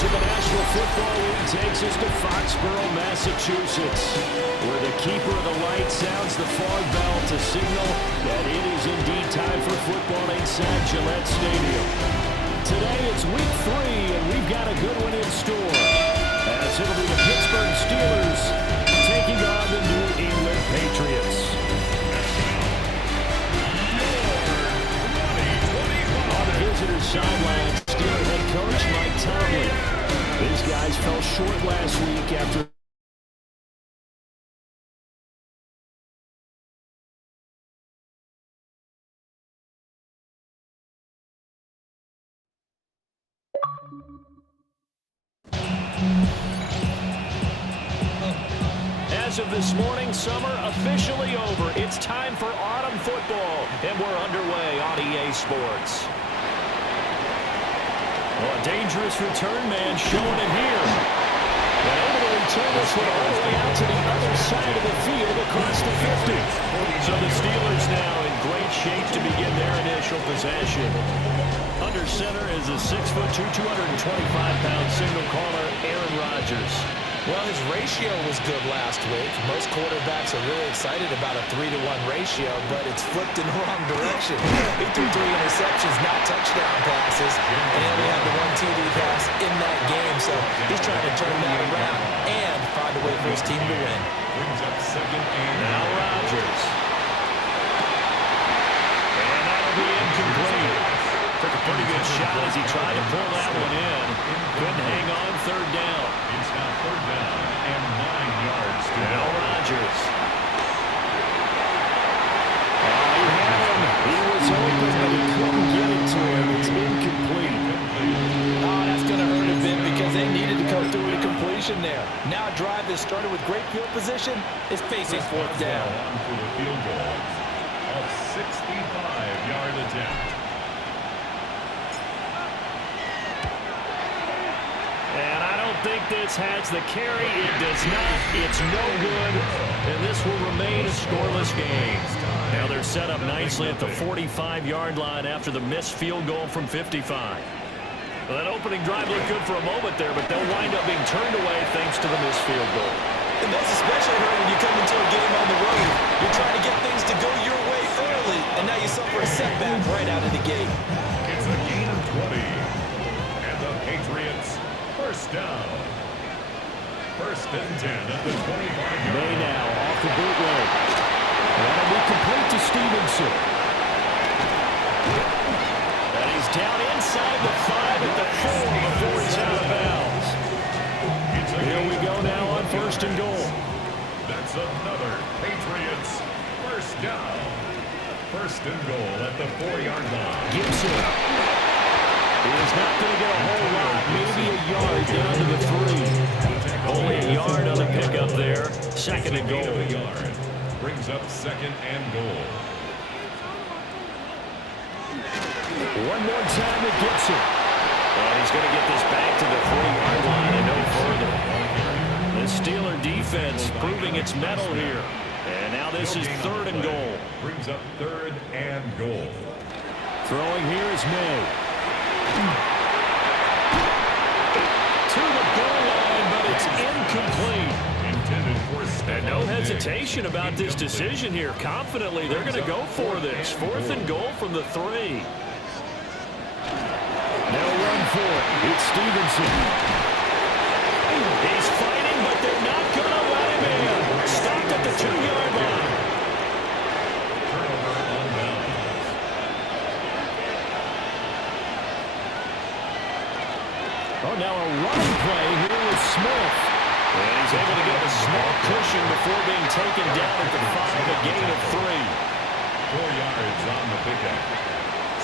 coverage of the National Football League takes us to Foxborough, Massachusetts, where the keeper of the light sounds the fog bell to signal that it is indeed time for football inside Gillette Stadium. Today it's week 3, and we've got a good one in store, as it'll be the Pittsburgh Steelers taking on the New England Patriots. On the visitor's sideline, Steelers head coach Mike Tomlin. These guys fell short last week after As of this morning, summer officially over. It's time for autumn football, and we're underway on EA Sports. Well, a dangerous return man showing it here. And able to return this one all the way out to the other side of the field across the 50. So the Steelers now in great shape to begin their initial possession. Under center is a 6'2", 225-pound signal caller, Aaron Rodgers. Well, his ratio was good last week. Most quarterbacks are really excited about a 3-to-1 ratio, but it's flipped in the wrong direction. He threw 3 interceptions, not touchdown passes, and he only had the 1 TD pass in that game. So he's trying to turn that around and find a way for his team to win. Brings up second and now Rodgers. And that'll be incomplete. Took a pretty good shot as he tried to pull that one in. Couldn't hang on, third down. It's now third down and 9 yards to now Rodgers. He had him. He was open, but he couldn't get it to him. It's incomplete. Oh, that's going to hurt a bit because they needed to come through with a completion there. Now a drive that started with great field position is facing fourth down. For the field goal of 65-yard attempt. And I don't think this has the carry. It does not. It's no good. And this will remain a scoreless game. Now they're set up nicely at the 45-yard line after the missed field goal from 55. Well, that opening drive looked good for a moment there, but they'll wind up being turned away thanks to the missed field goal. And that's especially hurt when you come into a game on the road. You're trying to get things to go your way early, and now you suffer a setback right out of the gate. It's a gain of 20. And the Patriots first down. First and 10 at the 25-yard May now off the bootleg. That'll be complete to Stevenson. And he's down inside the 5 at the 4 before he's out of bounds. Here we go now on first and goal. That's another Patriots first down. First and goal at the 4-yard line. Gibson. He is not going to get a whole lot, maybe a yard down to the 3. Only a yard on the pickup there. Second and goal. Brings up second and goal. One more time with Gibson. And he's going to get this back to the 3-yard line and no further. The Steeler defense proving its mettle here. And now this is third and goal. Brings up third and goal. Throwing here is May. To the goal line, but it's incomplete. And no hesitation about this decision here. Confidently, they're going to go for this. Fourth and goal from the 3. They'll run for it. It's Stevenson. He's fighting, but they're not going to let him in. Stopped at the 2-yard line. Oh, now a running play here with Smith. And he's able to get a small cushion before being taken down at the 5, a gain of 3. 4 yards on the pickup.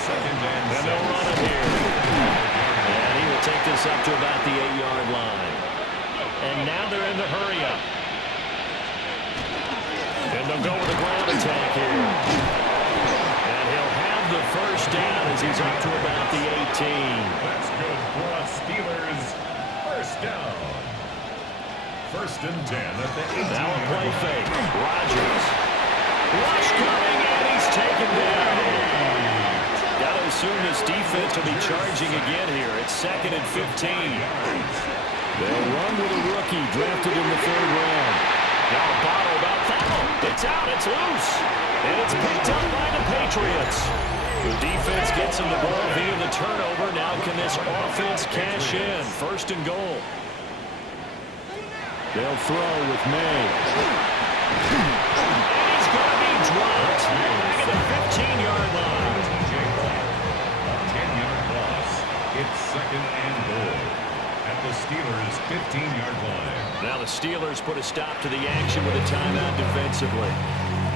Second and they'll run it here. And he will take this up to about the 8-yard line. And now they're in the hurry up. And they'll go with a ground attack here. And he'll have the first down as he's up to about the 18. That's good for a Steelers first down. First and 10 at the 18. Now a play fake. Rodgers. Rush coming, and he's taken down. Got to assume this this defense will be charging again here. It's 2nd and 15. They'll run with a rookie drafted in the 3rd round. Now a bottle about foul. It's out. It's loose. And it's picked up by the Patriots. The defense gets him the ball via the turnover. Now can this offense cash in? 1st and goal. They'll throw with May. And he's going to be dropped back at the 15-yard line. A 10-yard loss. It's 2nd and goal at the Steelers' 15-yard line. Now the Steelers put a stop to the action with a timeout defensively.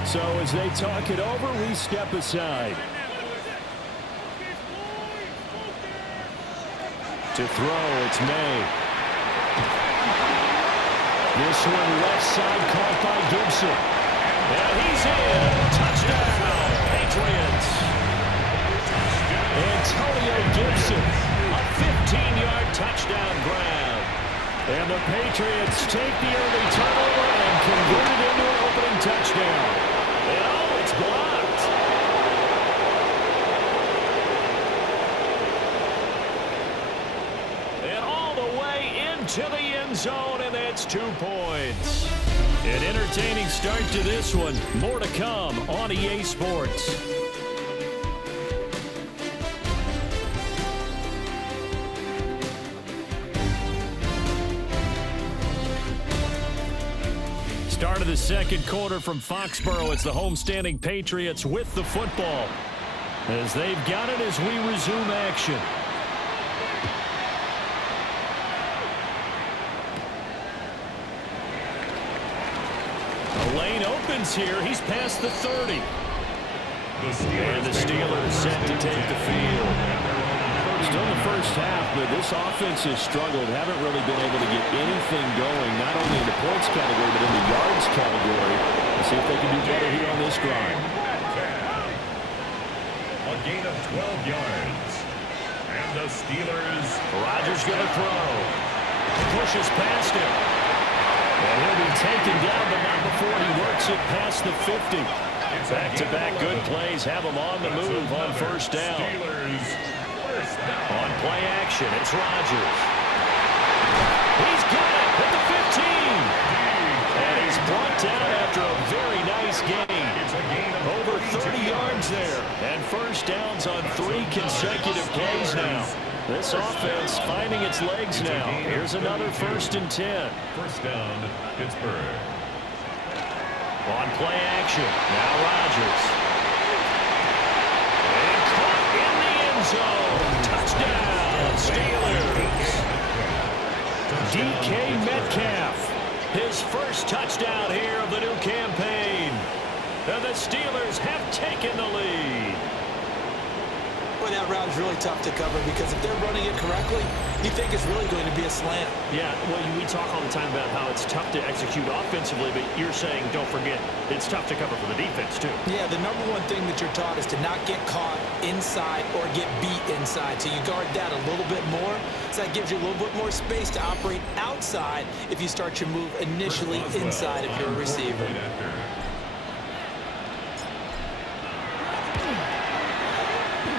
So as they talk it over, we step aside. To throw, it's May. This one left side caught by Gibson. And he's in. Touchdown, Patriots. Antonio Gibson, a 15-yard touchdown grab. And the Patriots take the early turnover and convert it into an opening touchdown. And oh, it's blocked. And all the way into the end zone, and that's 2 points. An entertaining start to this one. More to come on EA Sports. Start of the 2nd quarter from Foxborough. It's the homestanding Patriots with the football as they've got it as we resume action. The lane opens here. He's past the 30. And the Steelers set to take the field. Still in the first half, but this offense has struggled. Haven't really been able to get anything going, not only in the points category, but in the yards category. Let's see if they can do better here on this drive. A gain of 12 yards. And the Steelers. Rodgers going to throw. Pushes past him. And he'll be taken down, but not before he works it past the 50. Back-to-back good plays have him on the move on 1st down. On play action, it's Rodgers. He's got it at the 15. And he's brought down after a very nice gain. Over 30 yards there. And 1st downs on 3 consecutive plays now. This offense finding its legs now. Here's another 1st and 10. 1st down, Pittsburgh. On play action, now Rodgers. And caught in the end zone. Touchdown, Steelers. DK Metcalf, his 1st touchdown here of the new campaign. And the Steelers have taken the lead. Boy, that route is really tough to cover because if they're running it correctly, you think it's really going to be a slant. Yeah, well, we talk all the time about how it's tough to execute offensively, but you're saying, don't forget, it's tough to cover for the defense, too. Yeah, the number one thing that you're taught is to not get caught inside or get beat inside. So you guard that a little bit more. So that gives you a little bit more space to operate outside if you start your move initially inside if you're a receiver.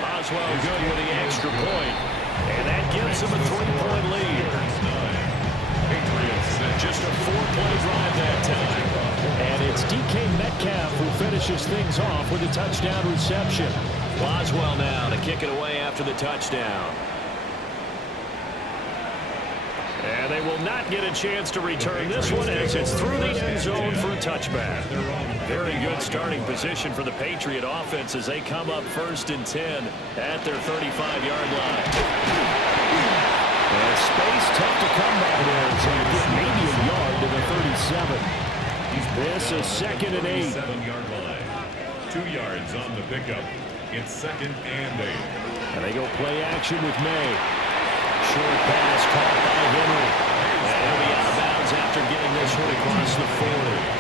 Oswell good with the extra point. And that gives him a 3-point lead. Just a 4-play drive that time. And it's DK Metcalf who finishes things off with a touchdown reception. Oswell now to kick it away after the touchdown. And they will not get a chance to return this one as it's through the end zone for a touchback. Very good starting position for the Patriot offense as they come up 1st and 10 at their 35-yard line. And space tough to come back there. So you get maybe a yard to the 37. This is 2nd and 8. 7-yard line. 2 yards on the pickup. It's 2nd and 8. And they go play action with May. Short pass caught by Henry. And he'll be out of bounds after getting this one across the 40.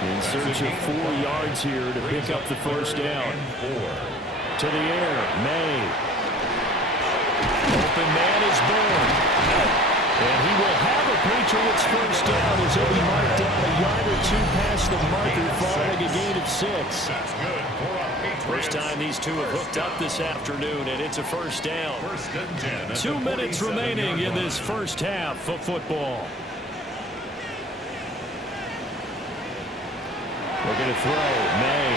In search of 4 yards here to pick up the 1st down. To the air, May. Open man is Bourne. And he will have a Patriots 1st down as he'll be marked down a yard or 2 past the marker following a gain of 6. That's good for a Patriot. first time these two have hooked up this afternoon, and it's a first down. 2 minutes remaining in this first half of football. Looking to throw. May.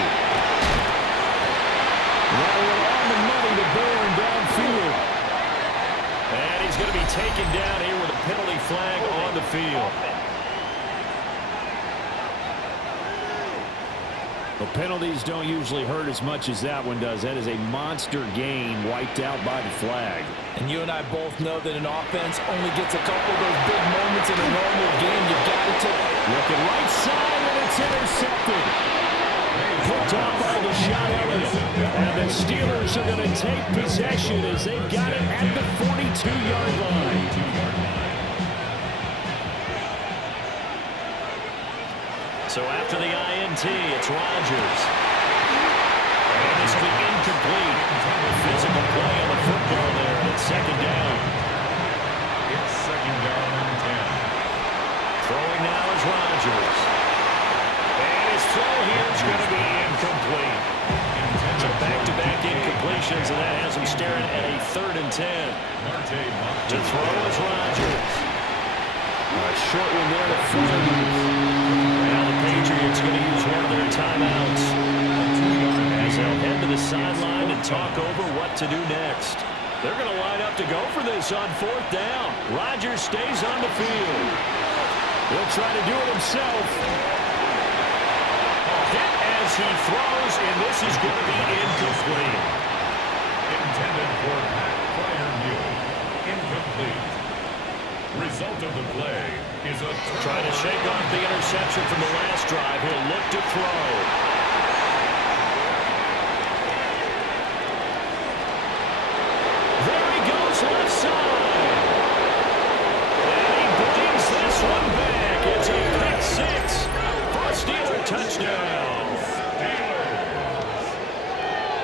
That one on the money to Bourne downfield. And he's going to be taken down here with a penalty flag on the field. The penalties don't usually hurt as much as that one does. That is a monster gain wiped out by the flag. And you and I both know that an offense only gets a couple of those big moments in a normal game. You've got to take. Looking right side, and it's intercepted. Picked off by Deshaun Elliott. And the Steelers are going to take possession as they've got it at the 42-yard line. So after the INT, it's Rodgers. And this will be incomplete. Physical play on the football there, and it's second down. It's second down and 10. Throwing now is Rodgers. And his throw here is going to be incomplete. So back-to-back incompletions, and that has him staring at a 3rd and 10. To throw is Rodgers. A short one there to Flynn. Now the Patriots going to use one of their timeouts as they'll head to the sideline and talk over what to do next. They're going to line up to go for this on 4th down. Rodgers stays on the field. He'll try to do it himself. Hit as he throws, and this is going to be incomplete. Intended for Pat Fryer. Incomplete. Result of the play is a trying to shake off the interception from the last drive. He'll look to throw. There he goes, left side. And he brings this one back. It's a pick 6 for a Steeler touchdown.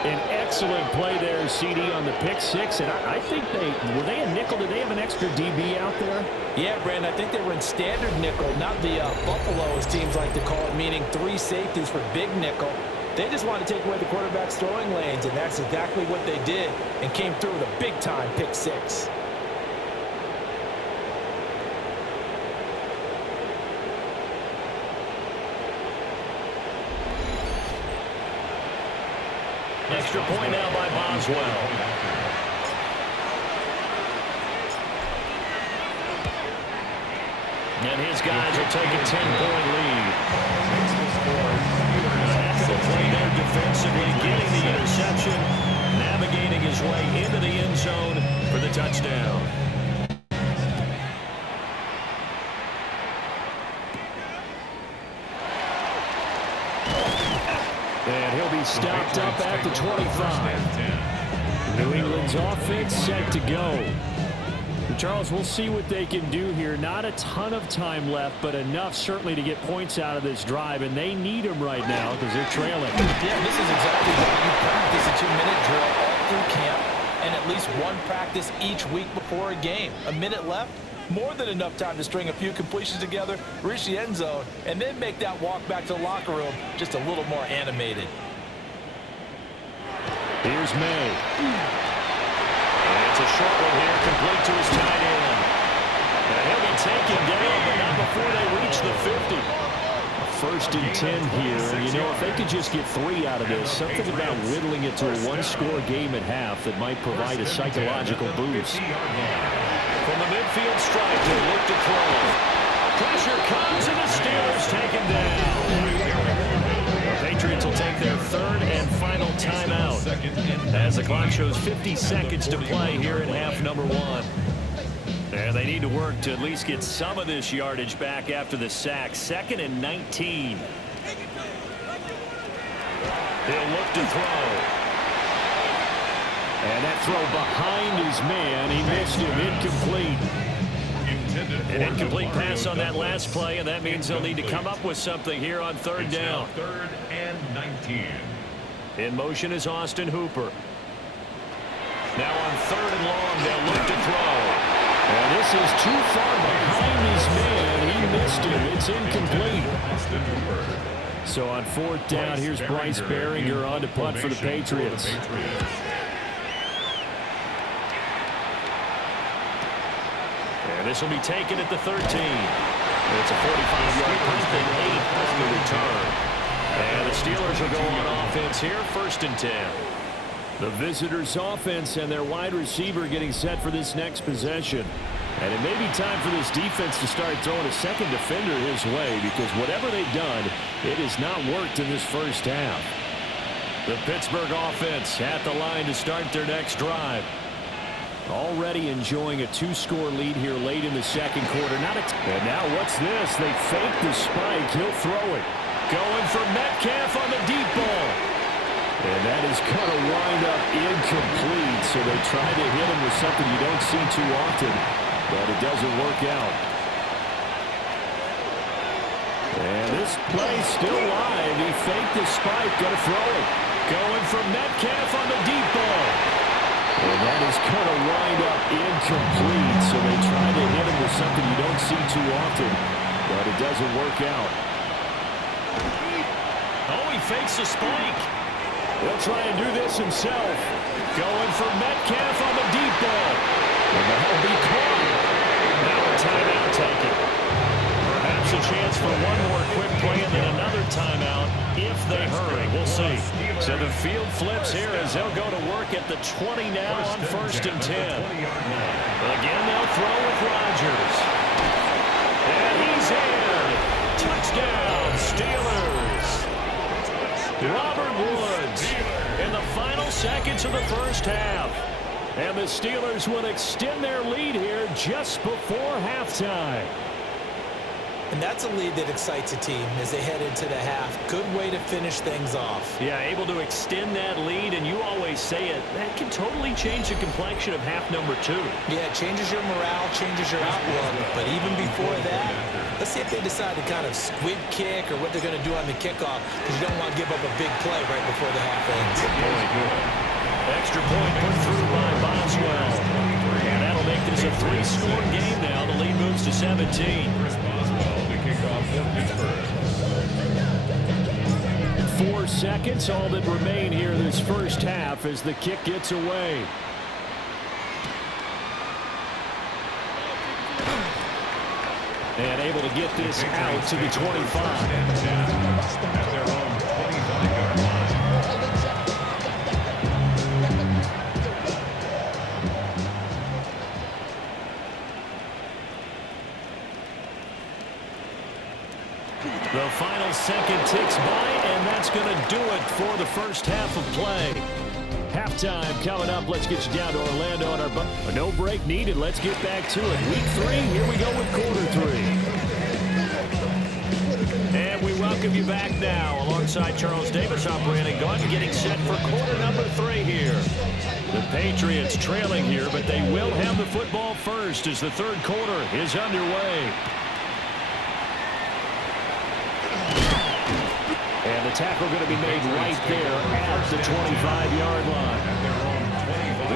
An excellent play there, CD, on the pick 6. And I think were they a nickel? Did they have an extra DB out there? Yeah, Brandon, I think they were in standard nickel, not the Buffalo, as teams like to call it, meaning 3 safeties for big nickel. They just wanted to take away the quarterback's throwing lanes, and that's exactly what they did, and came through with a big-time pick 6. Extra point now by Boswell. And his guys will take a 10-point lead. Heck of a play there defensively, getting the interception, navigating his way into the end zone for the touchdown. And he'll be stopped up at the 25. New England's offense set to go. Charles, we'll see what they can do here. Not a ton of time left, but enough certainly to get points out of this drive, and they need them right now because they're trailing. Yeah, this is exactly what you practice a 2-minute drill all through camp, and at least one practice each week before a game. A minute left, more than enough time to string a few completions together, reach the end zone, and then make that walk back to the locker room just a little more animated. Here's May. And it's a short one here, complete to his tight end. And he'll be taken down, but not before they reach the 50. A 1st and 10 here. You know, if they could just get 3 out of this, something about whittling it to a 1-score game at half that might provide a psychological boost. From the midfield stripe, they look to throw. Pressure comes, and the Steelers take him down. The Patriots will take their 3rd and final timeout as the clock shows 50 seconds to play here in half number 1. And they need to work to at least get some of this yardage back after the sack. 2nd and 19. They'll look to throw. And that throw behind his man. He missed him. Incomplete. An incomplete pass on that last play, and that means they'll need to come up with something here on 3rd down. 3rd and 19. In motion is Austin Hooper. Now on 3rd and long, they'll look to throw. And this is too far behind his man. He missed him. It's incomplete. Austin Hooper. So on fourth down, here's Bryce Behringer on to punt for the Patriots. And this will be taken at the 13. It's a 45-yard punt and 8 on the return. And the Steelers will go on offense here, 1st and 10. The visitors' offense and their wide receiver getting set for this next possession. And it may be time for this defense to start throwing a second defender his way, because whatever they've done, it has not worked in this first half. The Pittsburgh offense at the line to start their next drive. Already enjoying a 2-score lead here late in the second quarter. And now what's this? They fake the spike. He'll throw it. Going for Metcalf on the deep ball. And that is going to wind up incomplete. So they try to hit him with something you don't see too often, but it doesn't work out. And this play still live. He faked the spike. Going to throw it. Going for Metcalf on the deep ball. And that is going to wind up incomplete. So they try to hit him with something you don't see too often, but it doesn't work out. Oh, he fakes the spike. He'll try and do this himself. Going for Metcalf on the deep ball. And that'll be caught. Now a timeout taken. Perhaps a chance for one more quick play and then another timeout if they hurry. We'll see. So the field flips here as they'll go to work at the 20 now on 1st and 10. Again, they'll throw with Rodgers. And he's in. Touchdown, Steelers. Robert Woods in the final seconds of the first half. And the Steelers will extend their lead here just before halftime. And that's a lead that excites a team as they head into the half. Good way to finish things off. Yeah, able to extend that lead, and you always say it, that can totally change the complexion of half number 2. Yeah, it changes your morale, changes your outlook. But even before that, let's see if they decide to kind of squib kick or what they're going to do on the kickoff, because you don't want to give up a big play right before the half ends. Good point. Extra point put through by Boswell. And that'll make this a 3-score game now. The lead moves to 17. 4 seconds, all that remain here this first half as the kick gets away. And able to get this out to the 25. At their own 25-yard line. The final second ticks by, and that's going to do it for the first half of play. Halftime coming up. Let's get you down to Orlando on our no break needed. Let's get back to it. Week 3, here we go with quarter 3. And we welcome you back now. Alongside Charles Davis, I'm Brandon Gaudin, getting set for quarter number 3 here. The Patriots trailing here, but they will have the football first as the third quarter is underway. And the tackle going to be made right there at the 25-yard line.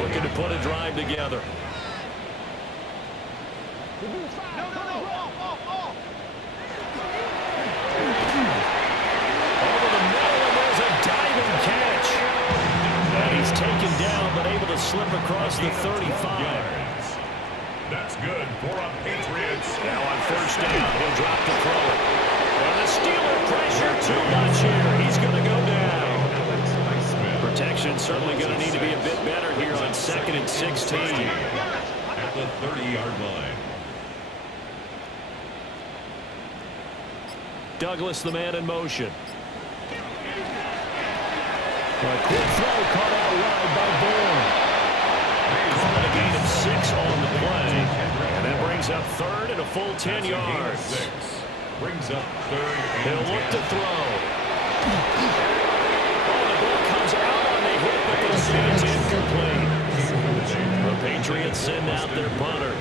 Looking to put a drive together. Over the middle, and there's a diving catch. And he's taken down, but able to slip across the 35. That's good for a Patriots. Now on first down, he'll drop the throw. And the Steeler pressure too much here. He's going to go down. Protection certainly going to need to be a bit better here on 2nd and 16. At the 30-yard line. Douglas, the man in motion. A quick throw caught out wide by Bourne. Calling a gain of 6 on the play. And that brings up 3rd and a full 10 yards. Brings up 3rd and He'll look to throw. Oh, the ball comes out on the hit, but they'll say it's incomplete. The Patriots send out their punter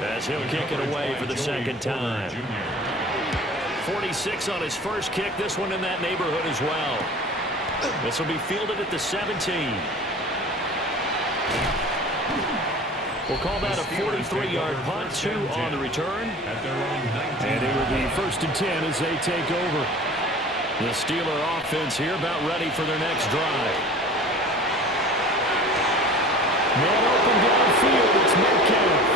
as he'll kick it away for the second time. 46 on his first kick. This one in that neighborhood as well. This will be fielded at the 17. We'll call that a 43-yard punt, 2 on the return. at their own 19. And it will be 1st and 10 as they take over. The Steeler offense here about ready for their next drive. Man open downfield. It's Metcalf.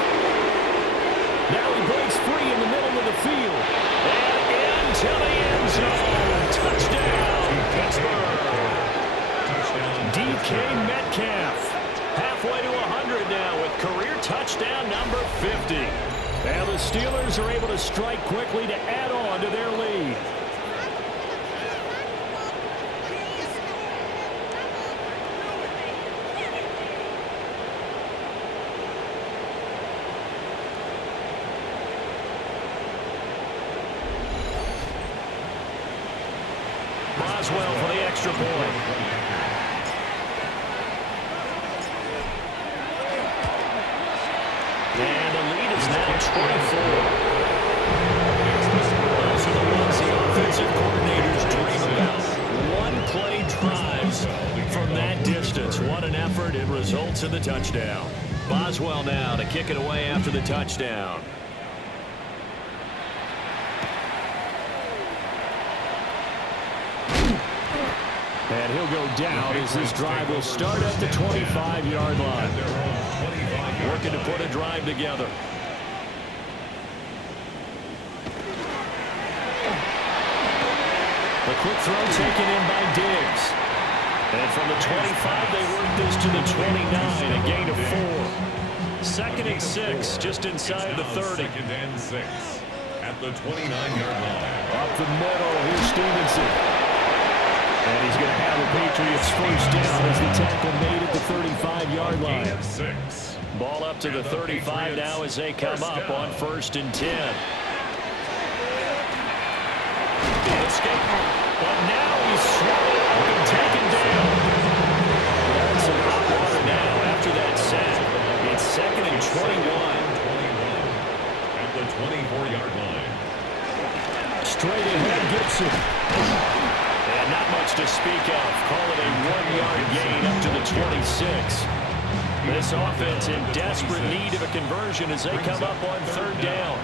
Now he breaks free in the middle of the field. And into the end zone. Touchdown, Pittsburgh. DK Metcalf. Halfway to 100 now with career touchdown number 50. And the Steelers are able to strike quickly to add on to their lead. Boswell for the extra point. And the lead is now 24. Those are the ones the offensive coordinators dream about. One-play drives from that distance. What an effort. It results in the touchdown. Boswell now to kick it away after the touchdown. And he'll go down as this drive will start at the 25-yard line. Working to put a drive together. The quick throw taken in by Diggs. And from the 25, they work this to the 29, a gain of 4. 2nd and 6, just inside the 30. 2nd and 6 at the 29-yard line. Up the middle, here's Stevenson. And he's going to have the Patriots first down as the tackle made at the 35-yard line. Gain of 6. Ball up to the 35 now as they come up on 1st and 10. The escape. But now he's swallowed up and taken down. That's some hot water now after that sack. It's 2nd and 21. At the 24-yard line. Straight ahead, Gibson. And not much to speak of. Call it a 1-yard gain up to the 26. This offense in desperate need of a conversion as they come up on 3rd down.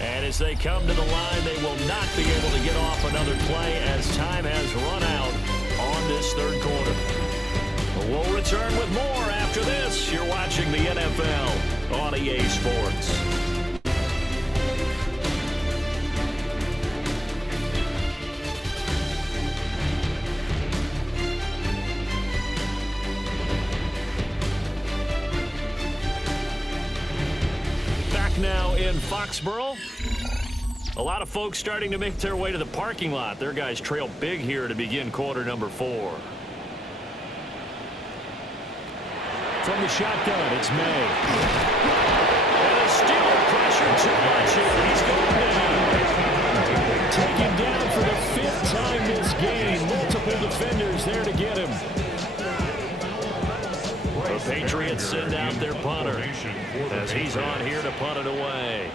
And as they come to the line, they will not be able to get off another play as time has run out on this 3rd quarter. We'll return with more after this. You're watching the NFL on EA Sports. Now in Foxborough. A lot of folks starting to make their way to the parking lot. Their guys trail big here to begin quarter number 4. From the shotgun, it's May. And a Steeler pressure too much here. He's going down. Taken down for the 5th time this game. Multiple defenders there to get him. The Patriots send out their punter as he's on here to punt it away.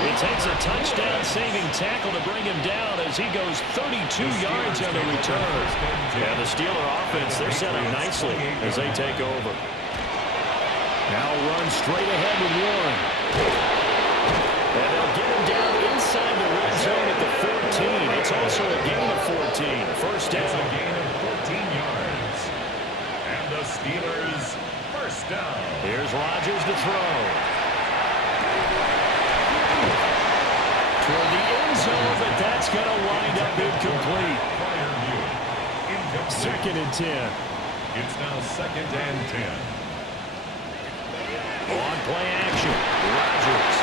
It takes a touchdown-saving tackle to bring him down as he goes 32 yards on the return. Yeah, the Steeler offense, they're set up nicely as they take over. Now run straight ahead with Warren. And they'll get him down inside the red zone at the 14. It's also a gain of 14. First down. It's a gain of 14 yards. And the Steelers first down. Here's Rodgers to throw. Toward the end zone, but that's going to wind up incomplete. 2nd and 10. It's now 2nd and 10. On play action, Rodgers.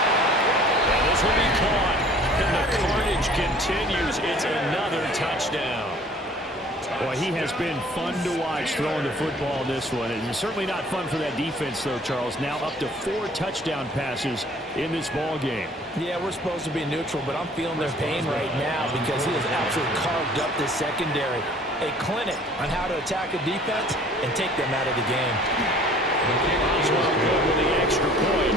And this will be caught. And the carnage continues. It's another touchdown. Boy, he has been fun to watch throwing the football in this one. It's certainly not fun for that defense, though, Charles. Now up to 4 touchdown passes in this ball game. Yeah, we're supposed to be neutral, but I'm feeling their pain right now because he has absolutely carved up this secondary. A clinic on how to attack a defense and take them out of the game. Boswell good with the extra point.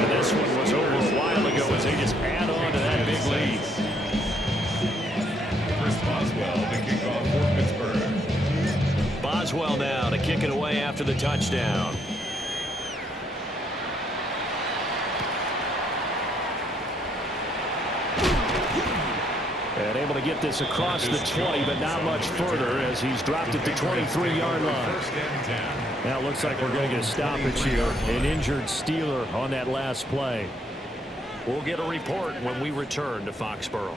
And this one was over a while ago as they just add on to that big Boswell to kick off for Pittsburgh. Boswell now to kick it away after the touchdown. And able to get this across the 20, but not much further as he's dropped it to 23-yard line. Now it looks like we're going to get a stoppage here. An injured Steeler on that last play. We'll get a report when we return to Foxborough.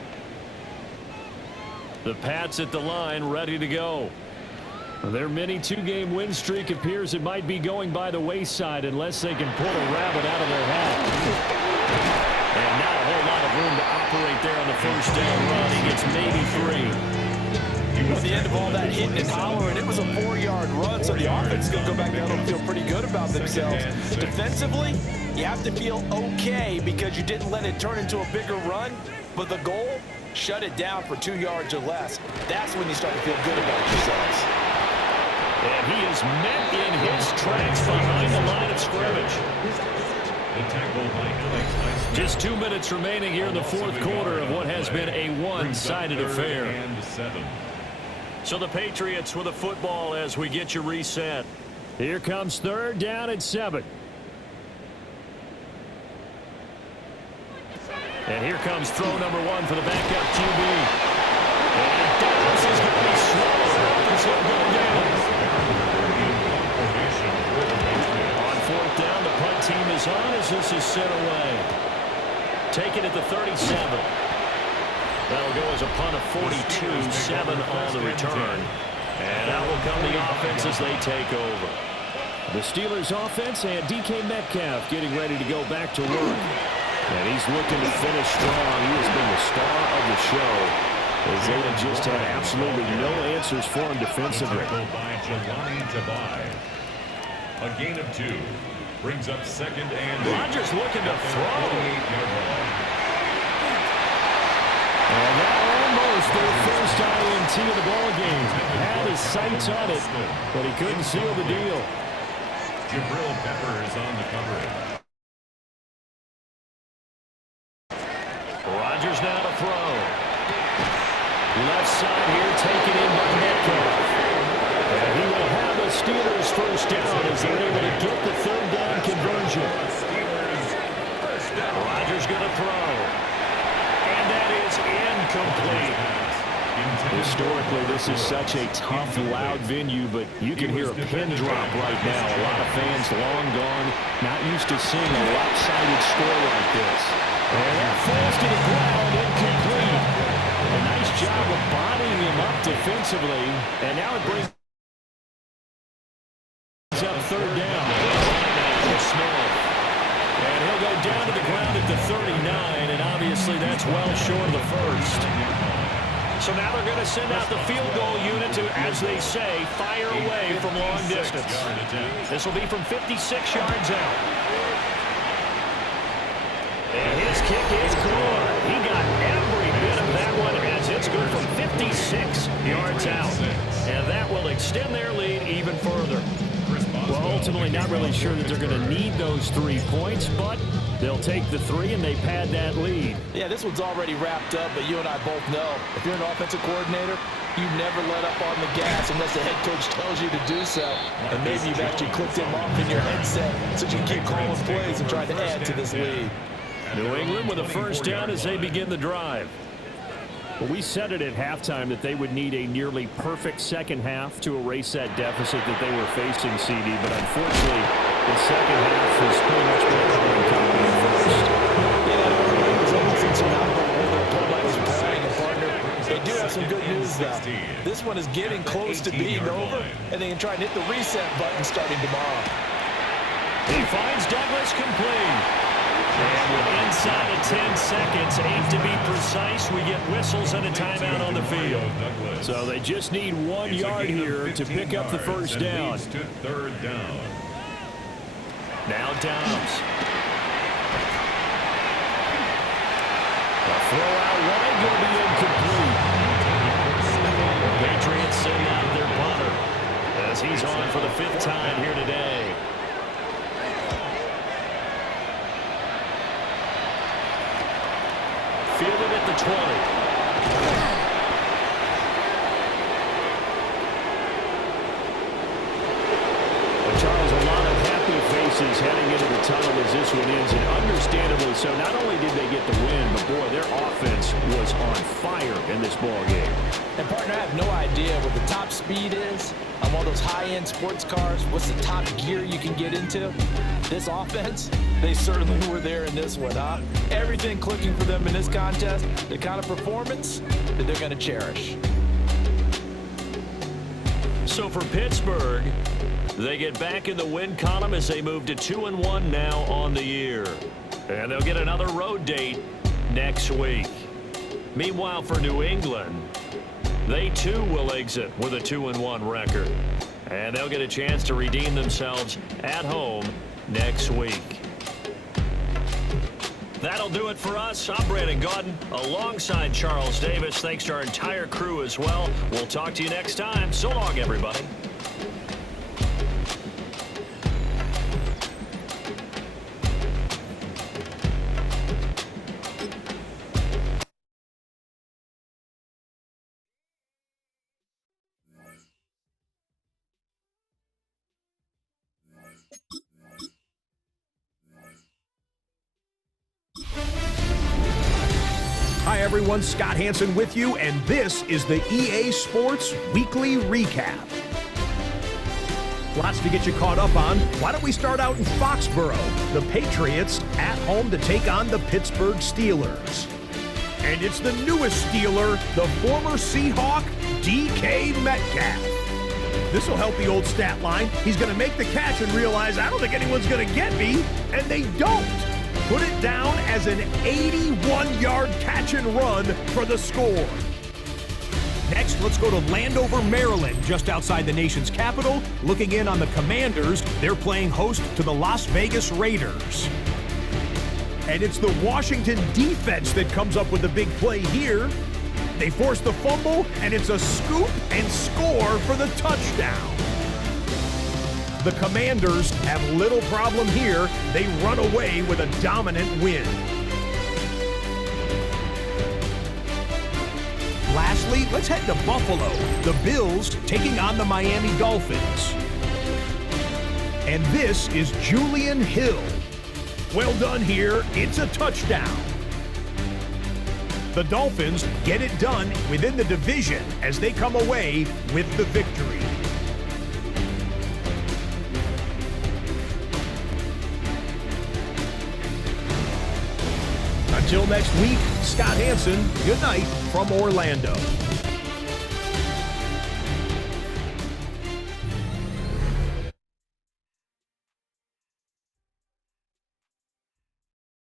The Pats at the line, ready to go. Their mini two-game win streak appears it might be going by the wayside unless they can pull a rabbit out of their hat. And not a whole lot of room to operate there on the first down run. He gets maybe 3. At the end of all that hitting and hollering, it was a 4-yard run, so the offense is going to go back down and feel pretty good about themselves. Defensively, you have to feel okay because you didn't let it turn into a bigger run, but the goal, shut it down for 2 yards or less. That's when you start to feel good about yourselves. And he is met in his tracks behind the line of scrimmage. Just 2 minutes remaining here in the fourth quarter of what has been a one-sided affair. So the Patriots with a football as we get you reset. Here comes third down and 7. And here comes throw number 1 for the backup QB. And Dallas is going to be swallowed up as he'll go down. On fourth down, the punt team is on as this is sent away. Taken at the 37. That'll go as a punt of 42, 7 on the return. And out will come the offense as they take over. The Steelers offense and DK Metcalf getting ready to go back to work. And he's looking to finish strong. He has been the star of the show, as they have just had absolutely no answers for him defensively. A gain of 2 brings up second and Rodgers looking to throw. And that almost their first INT of the ball game. Had his sights on it, but he couldn't seal the deal. Jabril Peppers on the coverage. Rodgers now to throw. Left side here taken in by Metcalf. And he will have the Steelers first down as they're able to get the third down conversion. Rodgers going to throw. And that is incomplete. Historically, this is such a tough, loud venue, but you can hear a pin drop right now. A lot of fans long gone, not used to seeing a lopsided score like this. And that falls to the ground, incomplete. A nice job of bodying him up defensively, and now it brings up third down. Smith. And he'll go down to the ground at the 39, and obviously that's well short of the first. So now they're going to send out the field goal unit to, as they say, fire away from long distance. This will be from 56 yards out. And his kick is good. He got every bit of that one as it's good from 56 yards out. And that will extend their lead even further. Well, ultimately not really sure that they're going to need those 3 points, but they'll take the 3 and they pad that lead. Yeah, this one's already wrapped up, but you and I both know if you're an offensive coordinator, you never let up on the gas unless the head coach tells you to do so. And maybe you've actually clicked him off in your headset so you can keep calling plays and try to add to this lead. New England with a first down as they begin the drive. Well, we said it at halftime that they would need a nearly perfect second half to erase that deficit that they were facing, CD, but unfortunately, the second half has pretty much been a carbon copy of first. Yeah, it was almost insurmountable when their pullback was preparing a partner. They do have some good news, though. This one is getting close to being over, and they can try and hit the reset button starting tomorrow. He finds Douglas complete. And with inside of 10 seconds, 8 to be precise, we get whistles and a timeout on the field. So they just need 1 yard here to pick up the first down. Third down. Now Downs. A throw out wide will be incomplete. The Patriots send out their punter as he's on for the 5th time here today. Fielded at the 20. heading into the tunnel as this one ends, and understandably so. Not only did they get the win, but, boy, their offense was on fire in this ball game. And, partner, I have no idea what the top speed is on one of those high-end sports cars. What's the top gear you can get into? This offense, they certainly were there in this one, huh? Everything clicking for them in this contest, the kind of performance that they're going to cherish. So for Pittsburgh, they get back in the win column as they move to 2-1 now on the year. And they'll get another road date next week. Meanwhile, for New England, they too will exit with a 2-1 record. And they'll get a chance to redeem themselves at home next week. That'll do it for us. I'm Brandon Gaudin alongside Charles Davis. Thanks to our entire crew as well. We'll talk to you next time. So long, everybody. Hi everyone, Scott Hansen with you, and this is the EA Sports Weekly Recap. Lots to get you caught up on. Why don't we start out in Foxborough? The Patriots at home to take on the Pittsburgh Steelers. And it's the newest Steeler, the former Seahawk, DK Metcalf. This will help the old stat line. He's going to make the catch and realize, I don't think anyone's going to get me, and they don't. Put it down as an 81-yard catch and run for the score. Next, let's go to Landover, Maryland, just outside the nation's capital. Looking in on the Commanders, they're playing host to the Las Vegas Raiders. And it's the Washington defense that comes up with the big play here. They force the fumble, and it's a scoop and score for the touchdown. The Commanders have little problem here. They run away with a dominant win. Lastly, let's head to Buffalo. The Bills taking on the Miami Dolphins. And this is Julian Hill. Well done here. It's a touchdown. The Dolphins get it done within the division as they come away with the victory. Until next week, Scott Hansen, good night from Orlando.